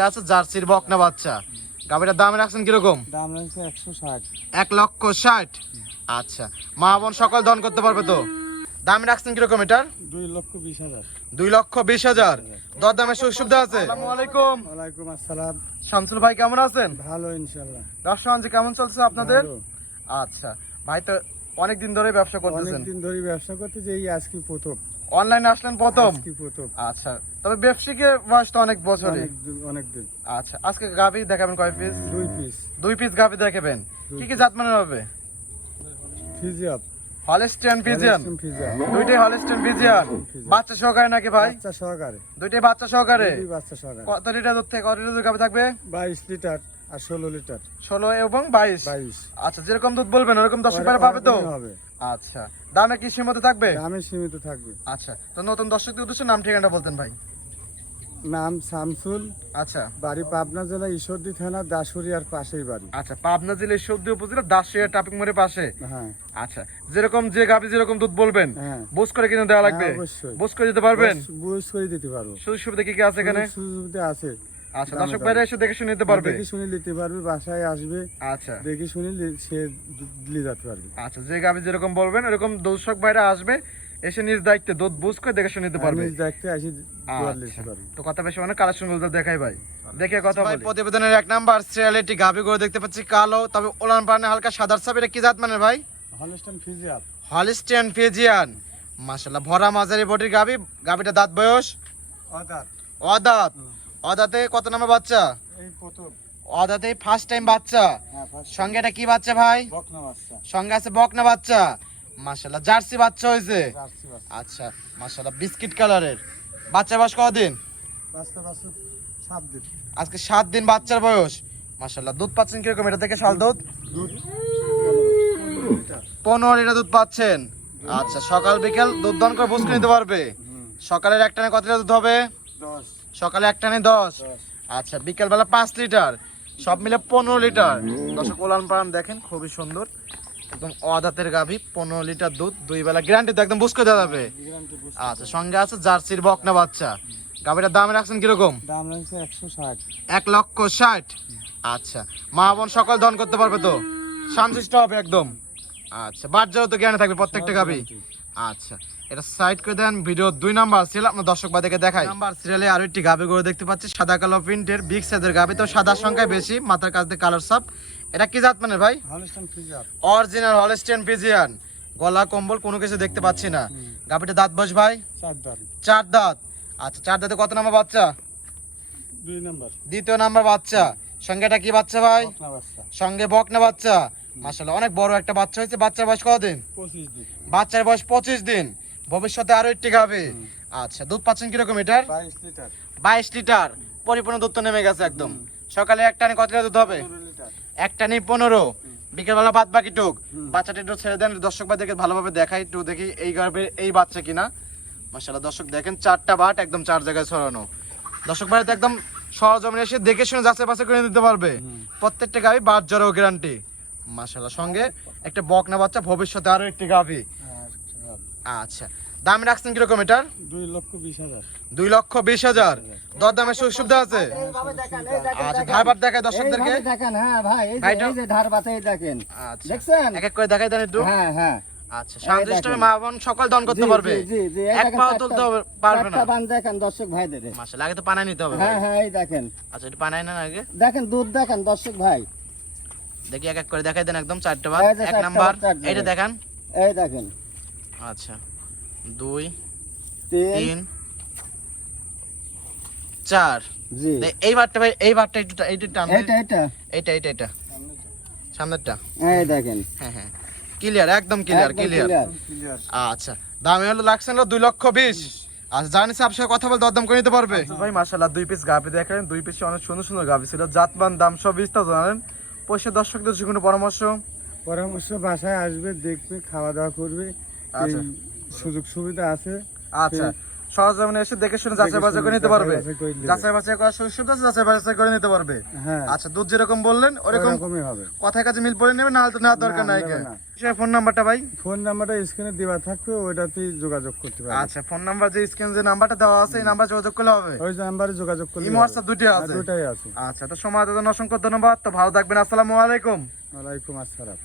আছে জার্সির বকনা বাচ্চা। গাভীটার দাম রাখছেন কিরকম? দাম রাখছে 160। 1,60,000। আচ্ছা, মা বোন সকল দন করতে পারবে তো? দাম রাখছেন কিরকম এটার? 2,20,000। 2,20,000। দর দামের সুবিধা আছে? আসসালামু আলাইকুম। ওয়ালাইকুম আসসালাম। শামসুল ভাই কেমন আছেন? ভালো ইনশাআল্লাহ। ব্যবসা কেমন চলছে আপনাদের? ভালো। আচ্ছা ভাই, তো অনেকদিন ধরে ব্যবসা করতেছেন? অনেকদিন ধরে ব্যবসা করতেছি, এই আজকে প্রথম। অনলাইনে আসলেন প্রথম? আজকে প্রথম। আচ্ছা, তবে ব্যবসায়িকের বয়স তো অনেক বছরই। অনেক দিন। আচ্ছা, আজকে গাভী দেখাবেন কয় পিস? 2 পিস। 2 পিস গাভী দেখাবেন। কি কি জাত মানের হবে? ফিজিয়াপ। Holstein Friesian. ফিজিয়াপ। দুইটাই হলস্টিয়ান ফিজিয়ান। বাচ্চা সহকারে নাকি ভাই? বাচ্চা সহকারে। দুইটাই বাচ্চা সহকারে। দুই বাচ্চা সহকারে। কত লিটার দুধ থেকে কত লিটার দুধ গাভী থাকবে? 22 লিটার আর 16 লিটার। 16 এবং 22। 22। আচ্ছা, যেরকম দুধ বলবেন ওরকম দর্শক ভাই পাবে তো? হবে। আচ্ছা, দামে কি সীমিত থাকবে? দামে সীমিত থাকবে। আচ্ছা, তো নতুন দর্শকদের উদ্দেশ্যে নাম ঠিকানাটা বলতেন ভাই। নাম শামসুল, আচ্ছা বাড়ি পাবনা জেলা ঈশ্বরদী থানা দাসুরিয়ার পাশেই বাড়ি। আচ্ছা, পাবনা জেলার ঈশ্বরদী উপজেলা দাসিয়া ট্রাফিক মোড়ের পাশে। হ্যাঁ। আচ্ছা, যেরকম যে গাভী যেরকম দুধ বলবেন হ্যাঁ। বুঝ করে কিনে দেওয়া লাগবে? হ্যাঁ, অবশ্যই। বুঝ করে দিতে পারবেন? বুঝ করে দিতে পারবো। সুযোগ সুবিধা কি কি আছে এখানে? সুবিধা আছে। আচ্ছা, দর্শক ভাইরা এসে দেখে শুনে নিতে পারবে? দেখে শুনে নিতে পারবে, বাসায় আসবে, আচ্ছা দেখে শুনে সে নিয়ে যেতে পারবে। আচ্ছা, যে গাভী যেরকম বলবেন এরকম দর্শক ভাইরা আসবে, এসে নিজ দায়িত্বে দুধ বুঝ করে দেখে শুনে নিতে পারবে। আমি দেখতে আসি দুয়ার নিতে আচ্ছা, পারবে। তো কথা বেশি মানে কালেকশন গুলো দেখাই ভাই, দেখে কথা বলি। প্রতিবেদনের 1 নাম্বার সিরিয়ালিটি গাভী গরু দেখতে পাচ্ছি কালো, তবে ওলান পানে হালকা সাদার ছাপ। এটা কি জাত মানে ভাই? হলস্টাইন ফিজিয়াপ। Holstein Friesian. মাশাআল্লাহ, ভরা মাঝারি বডির গাভী। গাভীটা দাঁত বয়স? অদাত। অদাঁত। অদাঁতে কত নাম্বার বাচ্চা? এই প্রথম। অদাঁতে ফার্স্ট টাইম বাচ্চা। হ্যাঁ, ফার্স্ট। সঙ্গে এটা কি বাচ্চা ভাই? বকনা বাচ্চা। সঙ্গে আছে বকনা বাচ্চা। মাশাআল্লাহ, জার্সি বাচ্চা হয়েছে। জার্সি বাচ্চা। আচ্ছা, মাশাআল্লাহ, বিস্কিট কালারের। বাচ্চা বয়স কতদিন? বাচ্চা 7 দিন। আজকে 7 দিন বাচ্চার বয়স। মাশাআল্লাহ, দুধ পাচ্ছেন কিরকম এটা থেকে? শাল দুধ দুধ 15 লিটার দুধ পাচ্ছেন। আচ্ছা, সকাল বিকেল দুধ দন করে বুঝকে নিতে পারবে। সকালের এক টানে কত লিটার দুধ হবে? 10। সকালে এক টানে 10। আচ্ছা, বিকেল বেলা 5 লিটার, সব মিলে 15 লিটার। দর্শক ওলান পালান দেখেন, খুবই সুন্দর, একদম অদাঁতের গাভী। 15 লিটার দুধ, 2 বেলা গ্যারান্টি তো একদম বুঝকে দেওয়া যাবে। আচ্ছা, সঙ্গে আছে জার্সির বকনা বাচ্চা। গাভীটার দাম রাখছেন কিরকম? দাম লাগছে 160। 1,60,000। আচ্ছা, মা বোন সকল দন করতে পারবে তো? শান্তশিষ্ট হবে একদম। আচ্ছা, বাচ্চাও তো জ্ঞানে থাকবে প্রত্যেকটা গাভী। আচ্ছা, এটা সাইড করে দেন। ভিডিও 2 নাম্বার সিরিয়াল আপনার দর্শক ভাইদেরকে দেখাই। নাম্বার সিরিয়ালে আরো একটি গাভী গরু দেখতে পাচ্ছি, সাদা কালো প্রিন্টের বিগ সাইজের গাভী, তো সাদা সংখ্যায় বেশি, মাথার কাছ দিয়ে কালার সাপ। এটা কি জাত মানে ভাই? হলস্টাইন ফিজিয়াপ। Original Holstein Friesian. গলা কম্বল কোনো কিছু দেখতে পাচ্ছি না। গাভীটা দাঁত বয়স ভাই? 4 দাঁত। 4 দাঁত। আচ্ছা, 4 দাঁতে কত নাম্বার বাচ্চা? 2 নাম্বার। দ্বিতীয় নাম্বার বাচ্চা। সঙ্গে এটা কি বাচ্চা ভাই? বকনা বাচ্চা। সঙ্গে বকনা বাচ্চা। মাশাআল্লাহ, অনেক বড় একটা বাচ্চা হয়েছে। বাচ্চার বয়স কতদিন? 25 দিন। বাচ্চার বয়স 25 দিন। ভবিষ্যতে আরো একটি গাবে। আচ্ছা, দুধ পাচ্ছেন কিরকম এটার? 22 লিটার। 22 লিটার। পরিপূর্ণ দুধ তো নেমে গেছে একদম। সকালে এক টানে কত লিটার দুধ হবে? 15 লিটার। এক টানে 15। বিকেলবেলা বাদ বাকি টুক। বাচ্চাটা একটু ছেড়ে দেন, দর্শক ভাইদেরকে ভালোভাবে দেখাই, একটু দেখি এই গাভীর এই বাচ্চা কিনা। মাশাআল্লাহ, দর্শক দেখেন 4টা বাট একদম 4 জায়গায় ছড়ানো। দর্শক ভাই তো একদম সরজমিনে এসে দেখে শুনে যাচাই বাছাই করে দিতে পারবে। প্রত্যেকটা গাভী বাট জড়ো গ্যারান্টি। মাশাআল্লাহ, সঙ্গে একটা বকনা বাচ্চা, ভবিষ্যতে আরো একটি গাভী। আচ্ছা, দাম রাখছেন কিরকম এটার? 2,20,000। 2,20,000। দর দামের সুবিধা আছে? আচ্ছা, ধারবার দেখায় দর্শকদেরকে। দেখেন। হ্যাঁ ভাই, এই ভাইটা- যে ধার বাছাই দেখেন। আচ্ছা, দেখছেন? এক এক করে দেখাই দেন একটু। হ্যাঁ হ্যাঁ। আচ্ছা, শান্তশিষ্ট মা বোন সকল দন করতে পারবে। জি জি জি, এই এক দেখেন পাও তুলতে পারবে না। চারটা বান দেখেন দর্শক ভাইদের। মাশাআল্লাহ, আগে তো পানায় নিতে হবে। হ্যাঁ হ্যাঁ, এই দেখেন। আচ্ছা, একটু পানায় নেন আগে। দেখেন দুধ দেখেন দর্শক ভাই। দেখি এক এক করে দেখাই দেন একদম 4টা বার। এই যে 1 চারটা নাম্বার বার, চার এইটা জায়গায়। দেখান। এই দেখেন। আচ্ছা, 2 তিন। 3 4। জি। এই বারটা ভাই, এই বারটা একটু এইটা টান। এটা এটা। এটা সামনেরটা। এই দেখেন। হ্যাঁ হ্যাঁ, ক্লিয়ার, একদম ক্লিয়ার একদম ক্লিয়ার। clear। আচ্ছা, দামে হলো লাগছেন 2,20,000। আচ্ছা, জানিস আপনার সাথে কথা বলতে দরদাম করে নিতে পারবে ভাই। মাশাআল্লাহ, 2 পিস গাভী দেখেন, 2 পিসে অনেক সুন্দর সুন্দর গাভী ছিল। জাতমান দাম সব বিস্তারিত জানেন। পয়সা দর্শকদের যে কোনো পরামর্শ বাসায় আসবে, দেখবে, খাওয়া দাওয়া করবে, এই আচ্ছা। সুযোগ সুবিধা আছে। আচ্ছা, সরজমিনে এসে দেখে শুনে যাচাই বাছাই করে নিতে পারবে। যাচাই করে নিতে যাচাই বাছাই করার সুযোগ আছে, যাচাই বাছাই করে নিতে পারবে। হ্যাঁ আচ্ছা, দুধ যেরকম বললেন ওরকম ওরকমই হবে। কথায় কাছে মিল পড়ে নেবে, না হলে তো নেওয়ার দরকার নাই। নেবে না। ফোন নাম্বারটা ভাই? ফোন নাম্বারটা স্ক্রিনে দেওয়া থাকবে, ওইটাতেই যোগাযোগ করতে পারবে। আচ্ছা, ফোন নাম্বার যে স্ক্রিনে যে নাম্বারটা দেওয়া আছে এই নাম্বার যোগাযোগ করলে হবে। ওই নাম্বারে যোগাযোগ করলে ইমো হোয়াটসঅ্যাপ দুটোই আছে? দুটাই আছে। আচ্ছা, তো সময় দেওয়ার জন্য অসংখ্য ধন্যবাদ। তো ভালো থাকবেন, আসসালামু আলাইকুম। ওয়ালাইকুম আসসালাম।